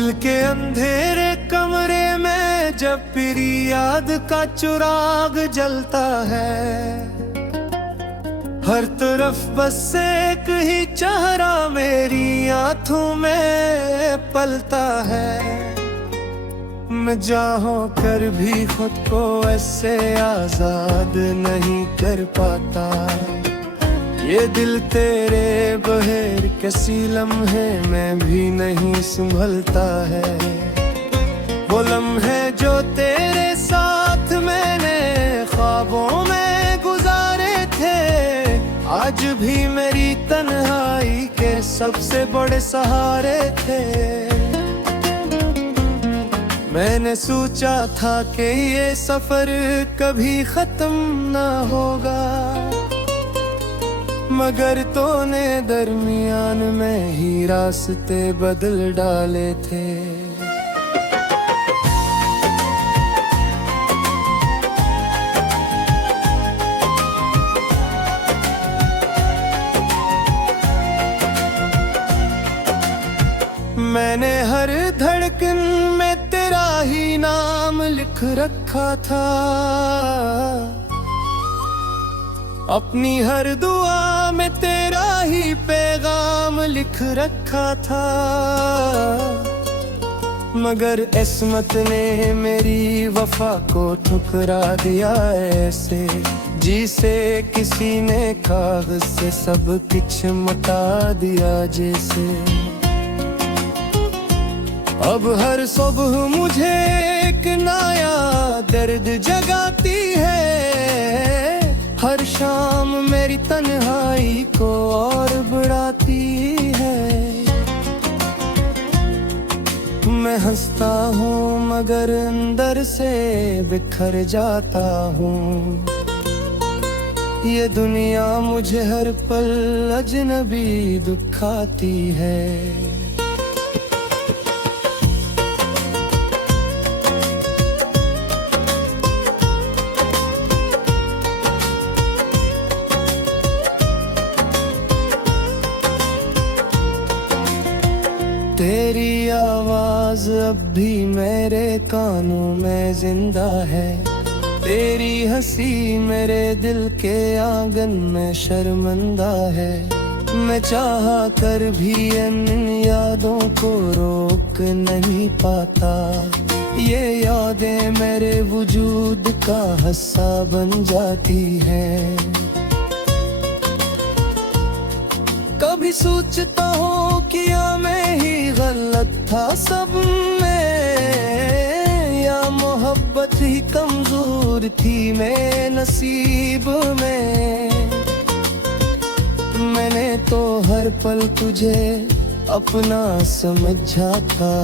दिल के अंधेरे कमरे में जब तेरी याद का चिराग जलता है, हर तरफ बस एक ही चेहरा मेरी आंखों में पलता है। मैं चाहूं कर भी खुद को ऐसे आजाद नहीं कर पाता। ये दिल तेरे बहर कैसी लम्हे में भी नहीं संभलता है। वो लम्हे जो तेरे साथ मैंने ख्वाबों में गुजारे थे, आज भी मेरी तन्हाई के सबसे बड़े सहारे थे। मैंने सोचा था कि ये सफर कभी खत्म ना होगा, मगर तूने दरमियान में ही रास्ते बदल डाले थे। मैंने हर धड़कन में तेरा ही नाम लिख रखा था, अपनी हर दुआ में तेरा ही पैगाम लिख रखा था। मगर किस्मत ने मेरी वफा को ठुकरा दिया ऐसे, जिसे किसी ने कागज से सब कुछ मिटा दिया जैसे। अब हर सुबह मुझे एक नया दर्द जगाती है, हर शाम मेरी तन्हाई को और बढ़ाती है। मैं हंसता हूँ मगर अंदर से बिखर जाता हूँ। ये दुनिया मुझे हर पल अजनबी दुखाती है। तेरी आवाज अब भी मेरे कानों में जिंदा है, तेरी हंसी मेरे दिल के आंगन में शर्मिंदा है। मैं चाहा कर भी इन यादों को रोक नहीं पाता। ये यादें मेरे वजूद का हिस्सा बन जाती हैं। कभी सोचता हूँ किया मैं ही गलत था सब में, या मोहब्बत ही कमजोर थी मेरे नसीब में। मैंने तो हर पल तुझे अपना समझा था,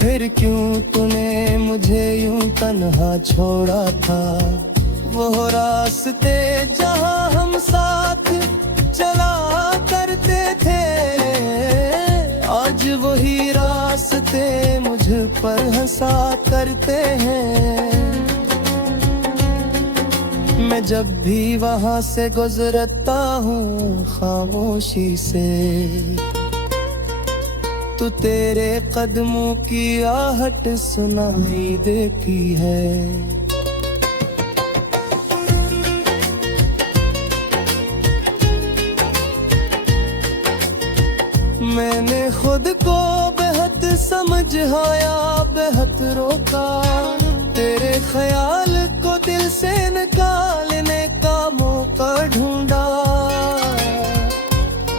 फिर क्यों तूने मुझे यूं तन्हा छोड़ा था। वो रास्ते जहाँ हम साथ चला करते थे, आज वही रास्ते मुझ पर हंसा करते हैं। मैं जब भी वहां से गुजरता हूँ खामोशी से, तो तेरे कदमों की आहट सुनाई देती है। मैंने खुद को बेहद समझाया, बेहद रोका, तेरे ख्याल को दिल से निकालने का मौका ढूंढा।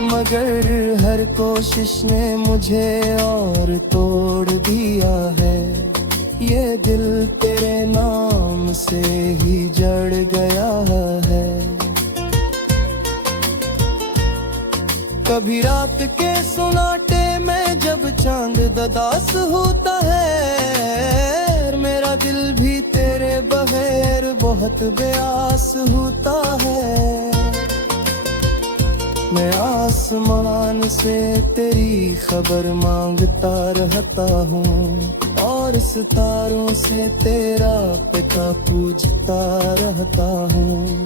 मगर हर कोशिश ने मुझे और तोड़ दिया है। ये दिल तेरे नाम से ही जड़ गया है। कभी रात के सुनाटे में जब चांद ददास होता है, मेरा दिल भी तेरे बगैर बहुत बेआस होता है। मैं आसमान से तेरी खबर मांगता रहता हूँ, और सितारों से तेरा पिता पूछता रहता हूँ।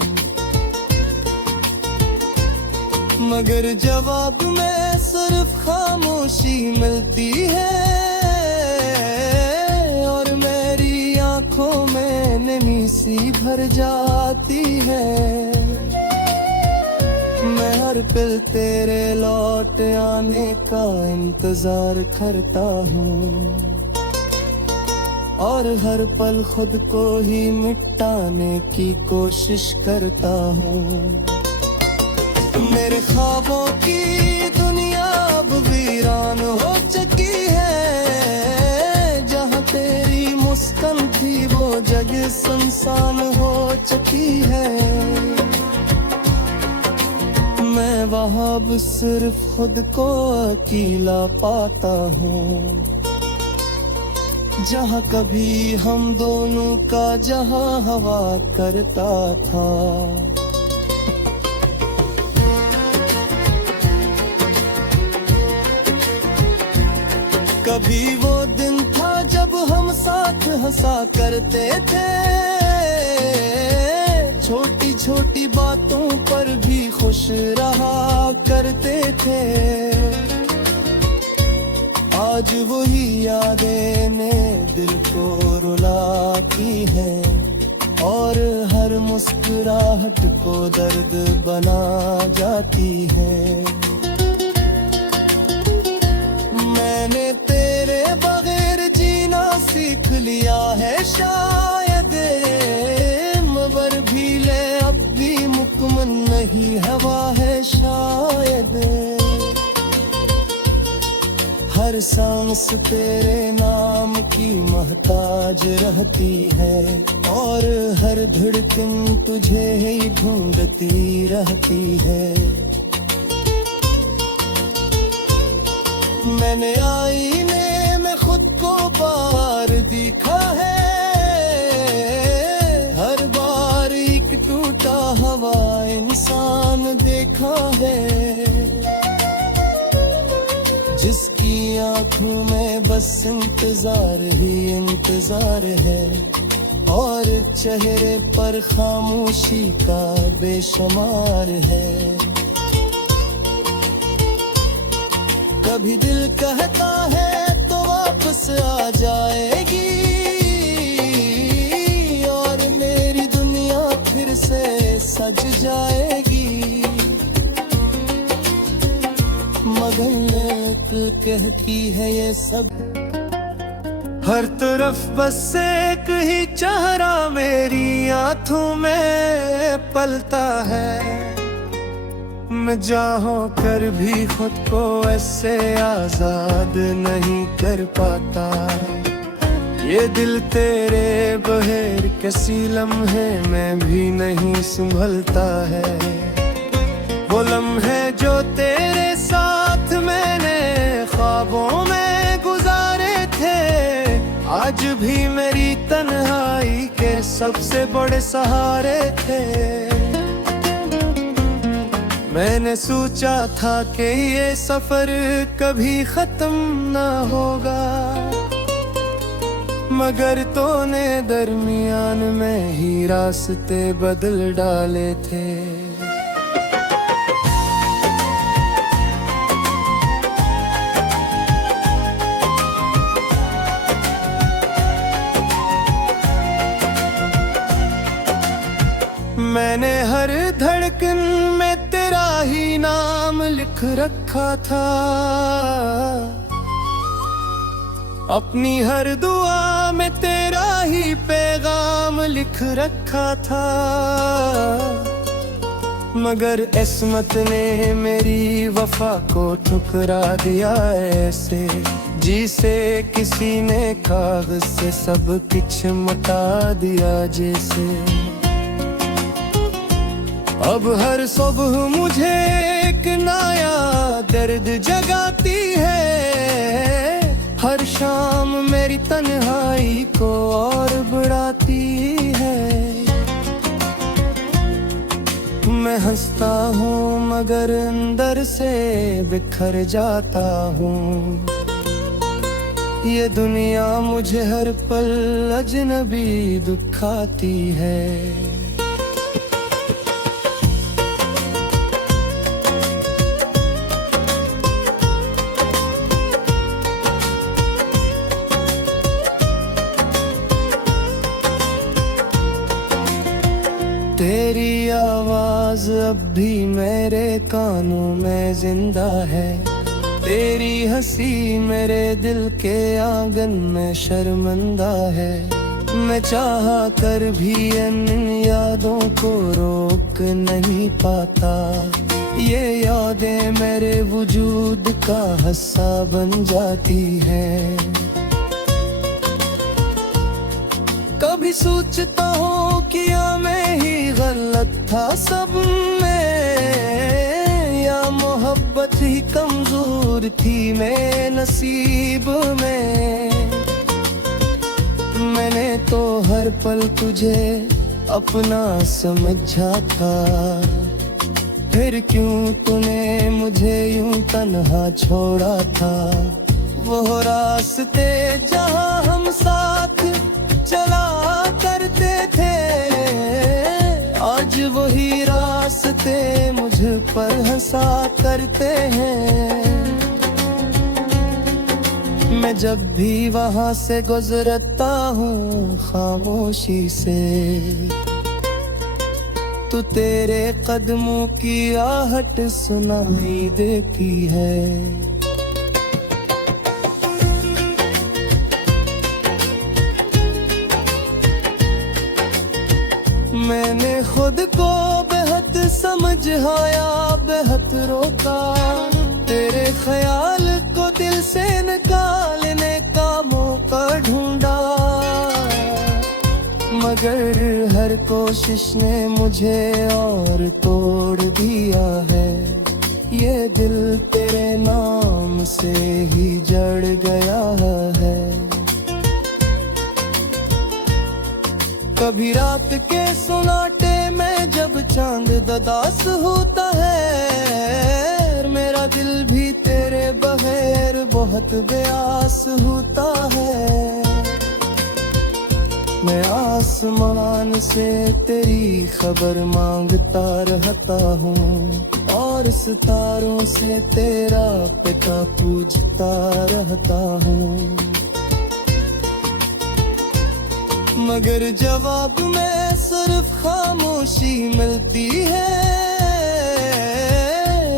मगर जवाब में सिर्फ खामोशी मिलती है, और मेरी आंखों में नमी सी भर जाती है। मैं हर पल तेरे लौट आने का इंतजार करता हूँ, और हर पल खुद को ही मिटाने की कोशिश करता हूँ। मेरे ख्वाबों की दुनिया अब वीरान हो चुकी है, जहाँ तेरी मुस्कान थी वो जगह सुनसान हो चुकी है। मैं वहाँ अब सिर्फ खुद को अकेला पाता हूँ, जहाँ कभी हम दोनों का जहाँ हवा करता था। कभी वो दिन था जब हम साथ हंसा करते थे, छोटी छोटी बातों पर भी खुश रहा करते थे। आज वही यादें ने दिल को रुलाती है, और हर मुस्कुराहट को दर्द बना जाती है। मैंने तेरे बगैर जीना सीख लिया है शायद, मगर भी ले अब भी मुकम्मल नहीं हवा है शायद। हर सांस तेरे नाम की मोहताज रहती है, और हर धड़कन तुझे ही ढूंढती रहती है। मैंने आईने में खुद को बाहर देखा है, हर बार एक टूटा हुआ इंसान देखा है, जिसकी आंखों में बस इंतजार ही इंतजार है, और चेहरे पर खामोशी का बेशुमार है। कभी दिल कहता है तो वापस आ जाएगी, और मेरी दुनिया फिर से सज जाएगी। मगर एक कहती है ये सब, हर तरफ बस एक ही चेहरा मेरी आंखों में पलता है। मैं चाहूं कर भी खुद को ऐसे आजाद नहीं कर पाता। ये दिल तेरे बगैर किसी लम्हे में भी नहीं संभलता है। वो लम्हे जो तेरे साथ मैंने ख्वाबों में गुजारे थे, आज भी मेरी तन्हाई के सबसे बड़े सहारे थे। मैंने सोचा था कि ये सफर कभी खत्म ना होगा, मगर तूने दरमियान में ही रास्ते बदल डाले थे। मैंने हर धड़कन में तेरा ही नाम लिख रखा था, अपनी हर दुआ में तेरा ही पैगाम लिख रखा था। मगर किस्मत ने मेरी वफा को ठुकरा दिया ऐसे, जिसे किसी ने कागज से सब कुछ मिटा दिया जैसे। अब हर सुबह मुझे एक नया दर्द जगाती है, हर शाम मेरी तन्हाई को और बढ़ाती है। मैं हंसता हूँ मगर अंदर से बिखर जाता हूँ। ये दुनिया मुझे हर पल अजनबी दुखाती है। तेरी आवाज अब भी मेरे कानों में जिंदा है, तेरी हंसी मेरे दिल के आंगन में शर्मिंदा है। मैं चाहा कर भी इन यादों को रोक नहीं पाता, ये यादें मेरे वजूद का हिस्सा बन जाती हैं। कभी सोचता हूँ किया मैं ही गलत था सब में, या मोहब्बत ही कमजोर थी मेरे नसीब में। मैंने तो हर पल तुझे अपना समझा था, फिर क्यों तूने मुझे यूं तन्हा छोड़ा था। वो रास्ते जहाँ हम साथ चला करते थे, आज वही रास्ते मुझ पर हंसा करते हैं। मैं जब भी वहां से गुजरता हूँ खामोशी से, तो तेरे कदमों की आहट सुनाई देती है। मैंने खुद को बेहद समझाया, बेहद रोका, तेरे ख्याल को दिल से निकालने का मौका ढूंढा, मगर हर कोशिश ने मुझे और तोड़ दिया है। ये दिल तेरे नाम से ही जड़ गया है। कभी रात के सुनाटे में जब चांद ददास होता है, मेरा दिल भी तेरे बगैर बहुत बेआस होता है। मैं आसमान से तेरी खबर मांगता रहता हूँ, और सितारों से तेरा पिता पूछता रहता हूँ, मगर जवाब में सिर्फ खामोशी मिलती है।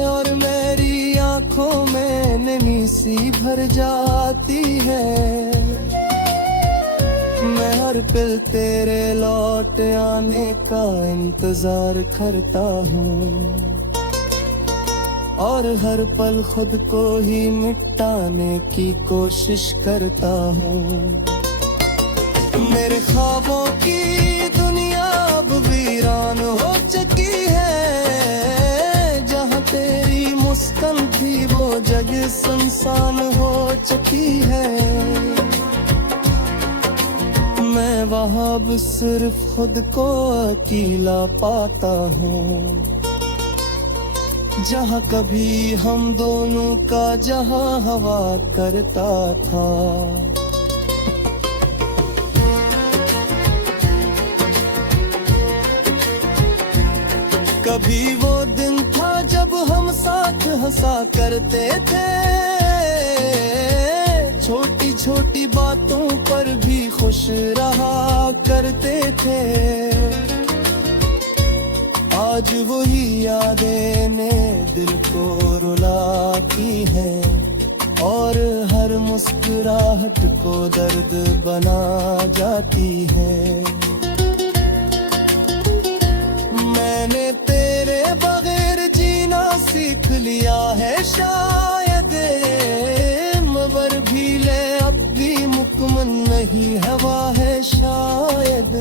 और मेरी आंखों में नमी सी भर जाती है। मैं हर पल तेरे लौट आने का इंतजार करता हूँ, और हर पल खुद को ही मिटाने की कोशिश करता हूँ। मेरे ख्वाबों की दुनिया अब वीरान हो चुकी है, जहाँ तेरी मुस्कान थी वो जगह सुनसान हो चुकी है। मैं वहाँ अब सिर्फ खुद को अकेला पाता हूँ, जहाँ कभी हम दोनों का जहाँ हवा करता था। कभी वो दिन था जब हम साथ हंसा करते थे, छोटी छोटी बातों पर भी खुश रहा करते थे। आज वही यादें ने दिल को रुलाती है, और हर मुस्कुराहट को दर्द बना जाती है। मैंने तेरे बगैर जीना सीख लिया है शायद, मगर भी ले अब भी मुकम्मल नहीं हवा है शायद।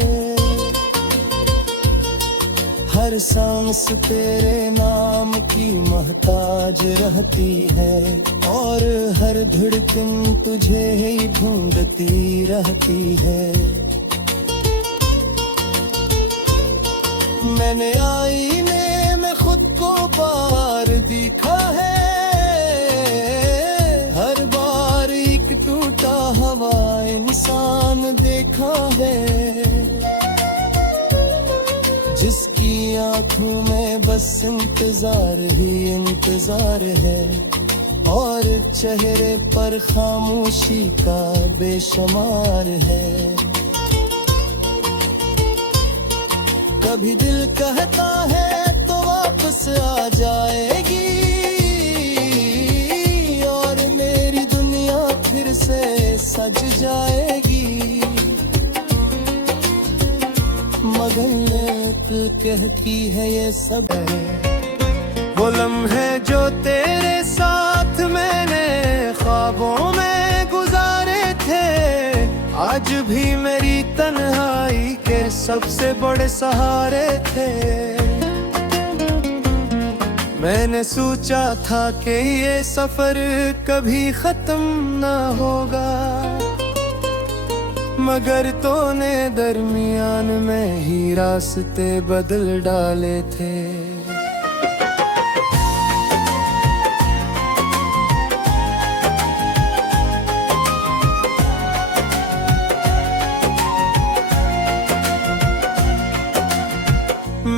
हर सांस तेरे नाम की मोहताज रहती है, और हर धड़कन तुझे ही ढूंढती रहती है। मैंने आईने में खुद को बार देखा है, हर बार एक टूटा हुआ इंसान देखा है, जिसकी आंखों में बस इंतजार ही इंतजार है, और चेहरे पर खामोशी का बेशुमार है। कभी दिल कहता है तो वापस आ जाएगी, और मेरी दुनिया फिर से सज जाएगी। मगर दिल कहती है ये सब है वो लम्हे जो तेरे साथ मैंने ख्वाबों में गुजारे थे, आज भी मेरी तन्हाई के सबसे बड़े सहारे थे। मैंने सोचा था कि ये सफर कभी खत्म ना होगा, मगर तूने दरमियान में ही रास्ते बदल डाले थे।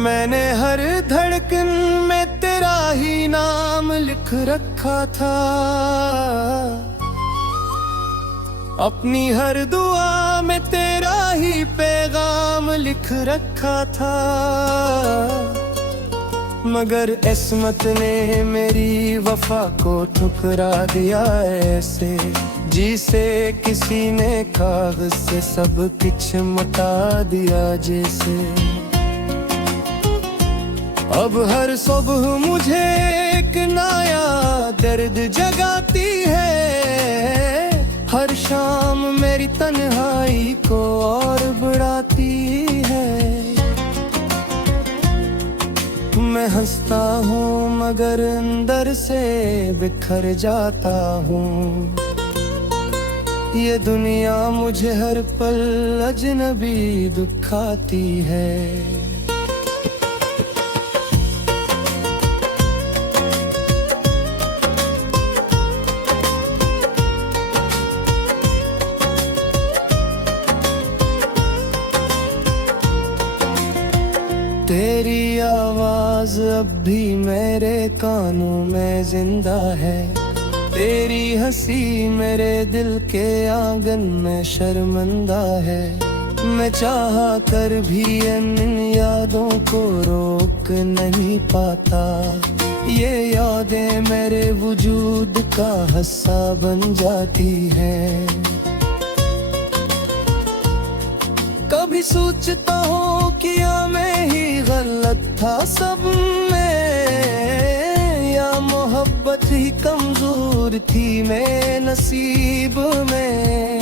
मैंने हर धड़कन में तेरा ही नाम लिख रखा था, अपनी हर दुआ में तेरा ही पैगाम लिख रखा था। मगर किस्मत ने मेरी वफा को ठुकरा दिया ऐसे, जिसे किसी ने कागज से सब कुछ मिटा दिया जैसे। अब हर सुबह मुझे एक नया दर्द जगाती है, हर शाम मेरी तन्हाई को और बढ़ाती है। मैं हंसता हूँ मगर अंदर से बिखर जाता हूँ, ये दुनिया मुझे हर पल अजनबी दुखाती है। तेरी आवाज अब भी मेरे कानों में जिंदा है, तेरी हंसी मेरे दिल के आंगन में शर्मिंदा है। मैं चाहा कर भी इन यादों को रोक नहीं पाता, ये यादें मेरे वजूद का हिस्सा बन जाती हैं। कभी सोचता हूँ किया मैं ही गलत था सब में, या मोहब्बत ही कमजोर थी मैं नसीब में।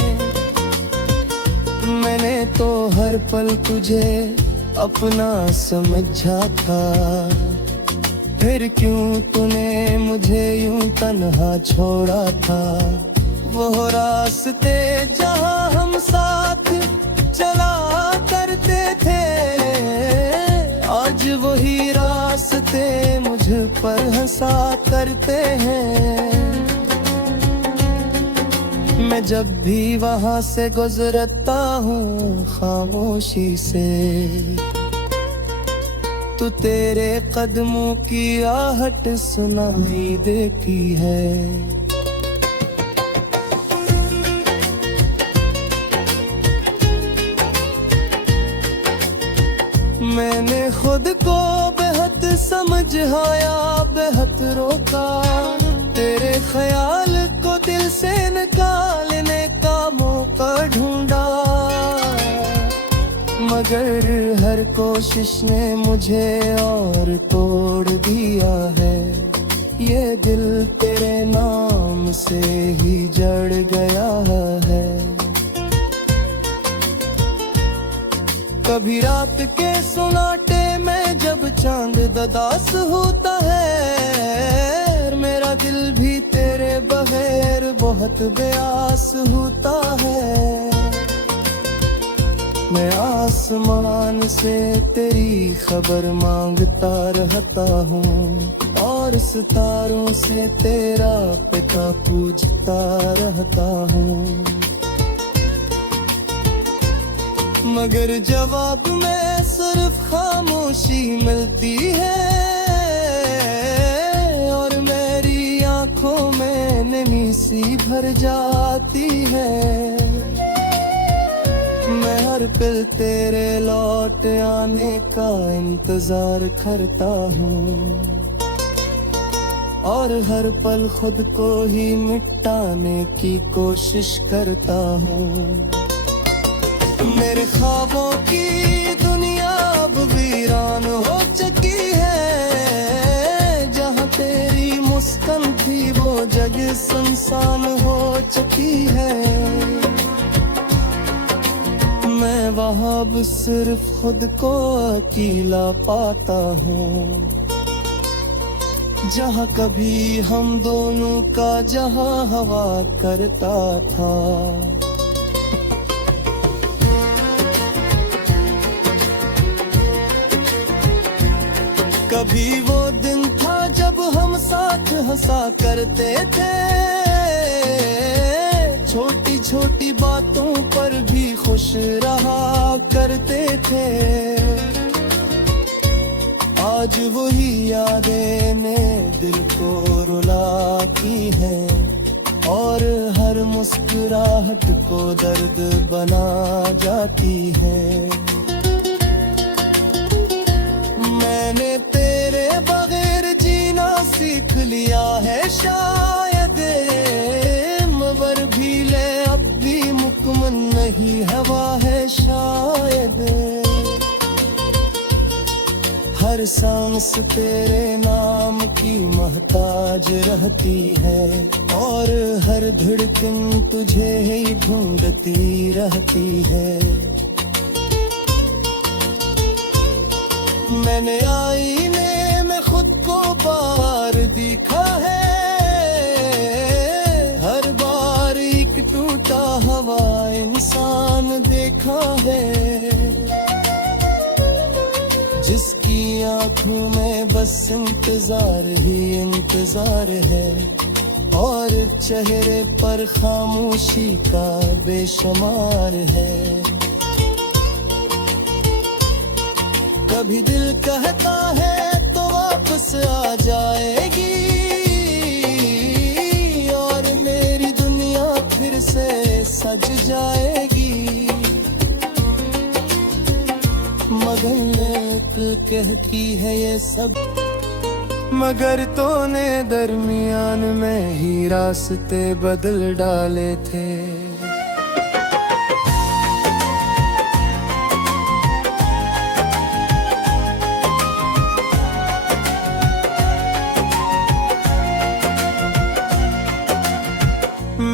मैंने तो हर पल तुझे अपना समझा था, फिर क्यों तूने मुझे यूं तन्हा छोड़ा था। वो रास्ते जहाँ हम साथ चला करते थे, आज वही रास्ते मुझ पर हंसा करते हैं। मैं जब भी वहां से गुजरता हूँ खामोशी से, तो तेरे कदमों की आहट सुनाई देती है। मैंने खुद को बेहद समझाया, बेहद रोका, तेरे ख्याल को दिल से निकालने का मौका ढूंढा। मगर हर कोशिश ने मुझे और तोड़ दिया है, ये दिल तेरे नाम से ही जड़ गया है। कभी रात के सुनाटे में जब चांद ददास होता है, मेरा दिल भी तेरे बगैर बहुत बेआस होता है। मैं आसमान से तेरी खबर मांगता रहता हूँ, और सितारों से तेरा पिता पूछता रहता हूँ। मगर जवाब में सिर्फ खामोशी मिलती है, और मेरी आंखों में नमी सी भर जाती है। मैं हर पल तेरे लौट आने का इंतजार करता हूँ, और हर पल खुद को ही मिटाने की कोशिश करता हूँ। मेरे ख्वाबों की दुनिया अब वीरान हो चुकी है, जहाँ तेरी मुस्कान थी वो जगह सुनसान हो चुकी है। मैं वहाँ अब सिर्फ खुद को अकेला पाता हूँ, जहाँ कभी हम दोनों का जहाँ हवा करता था। कभी वो दिन था जब हम साथ हंसा करते थे, छोटी छोटी बातों पर भी खुश रहा करते थे। आज वही यादें ने दिल को रुलाती है, और हर मुस्कुराहट को दर्द बना जाती है। मैंने तेरे बगैर जीना सीख लिया है शायद, मगर भी ले अब भी मुकम्मल नहीं हवा है शायद। हर सांस तेरे नाम की मोहताज रहती है, और हर धड़कन तुझे ही ढूंढती रहती है। मैंने आईने में खुद को बार देखा है, हर बार एक टूटा हुआ इंसान देखा है, जिसकी आंखों में बस इंतजार ही इंतजार है, और चेहरे पर खामोशी का बेशुमार है। कभी दिल कहता है तो वापस आ जाएगी, और मेरी दुनिया फिर से सज जाएगी। मगर एक कहती है ये सब, मगर तूने दरमियान में ही रास्ते बदल डाले थे।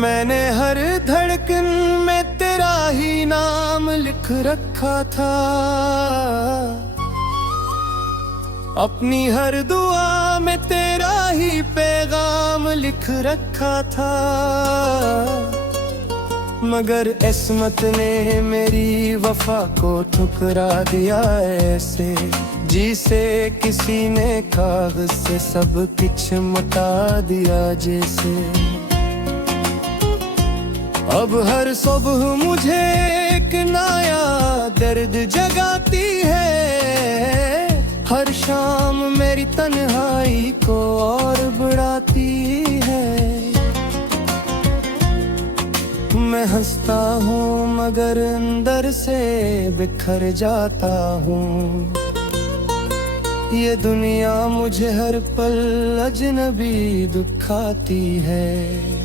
मैंने हर धड़कन में तेरा ही नाम लिख रखा था, अपनी हर दुआ में तेरा ही पैगाम लिख रखा था। मगर किस्मत ने मेरी वफा को ठुकरा दिया ऐसे, जिसे किसी ने कागज से सब कुछ मिटा दिया जैसे। अब हर सुबह मुझे एक नया दर्द जगाती है, हर शाम मेरी तन्हाई को और बढ़ाती है। मैं हंसता हूँ मगर अंदर से बिखर जाता हूँ, ये दुनिया मुझे हर पल अजनबी दुखाती है।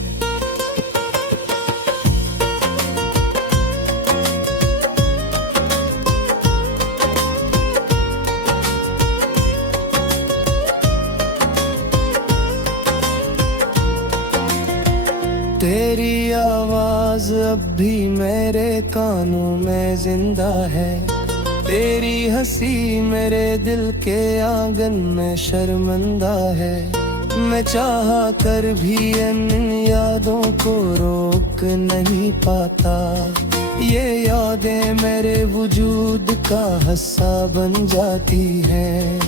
तेरी आवाज अब भी मेरे कानों में जिंदा है, तेरी हंसी मेरे दिल के आंगन में शर्मिंदा है। मैं चाहा कर भी इन यादों को रोक नहीं पाता, ये यादें मेरे वजूद का हिस्सा बन जाती हैं।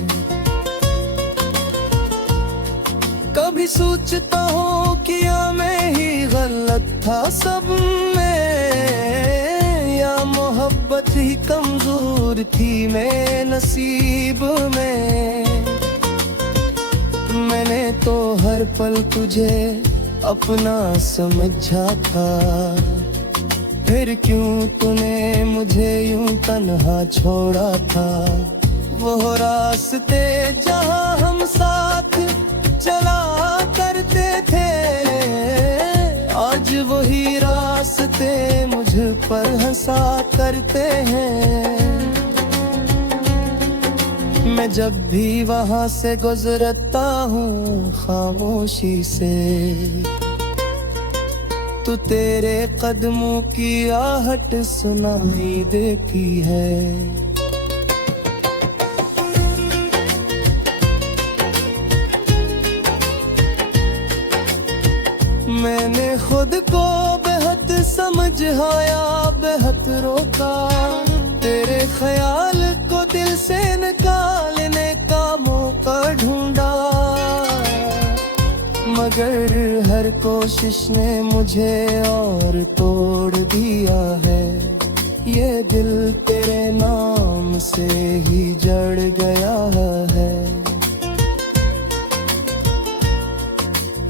कभी सोचता हूँ किया मैं ही गलत था सब में, या मोहब्बत ही कमजोर थी मैं नसीब में। मैंने तो हर पल तुझे अपना समझा था, फिर क्यों तूने मुझे यूं तन्हा छोड़ा था। वो रास्ते जहां हम साथ चला करते थे, आज वही रास्ते मुझ पर हंसा करते हैं। मैं जब भी वहां से गुजरता हूँ खामोशी से, तो तेरे कदमों की आहट सुनाई देती है। मैंने खुद को बेहद समझाया, बेहद रोका, तेरे ख्याल को दिल से निकालने का मौका ढूंढा, मगर हर कोशिश ने मुझे और तोड़ दिया है। ये दिल तेरे नाम से ही जड़ गया है।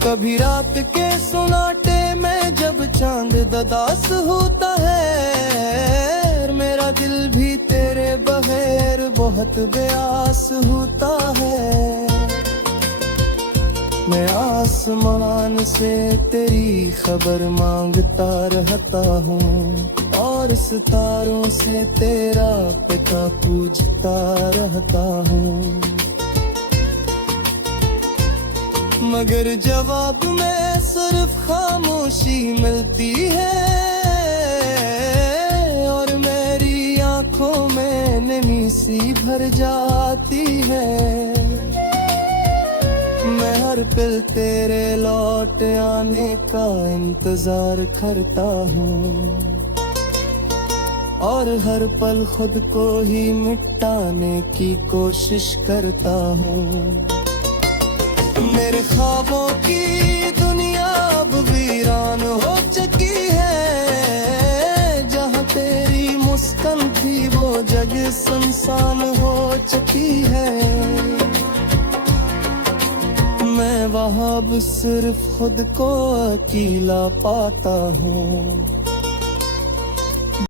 कभी रात के सुनाटे में जब चांद ददास होता है, मेरा दिल भी तेरे बगैर बहुत बेआस होता है। मैं आसमान से तेरी खबर मांगता रहता हूँ, और सितारों से तेरा पिता पूछता रहता हूँ, मगर जवाब में सिर्फ खामोशी मिलती है। और मेरी आंखों में नमी सी भर जाती है। मैं हर पल तेरे लौट आने का इंतजार करता हूँ, और हर पल खुद को ही मिटाने की कोशिश करता हूँ। मेरे ख्वाबों की दुनिया अब वीरान हो चुकी है, जहाँ तेरी मुस्कान थी वो जगह सुनसान हो चुकी है। मैं वहाँ अब सिर्फ खुद को अकेला पाता हूँ।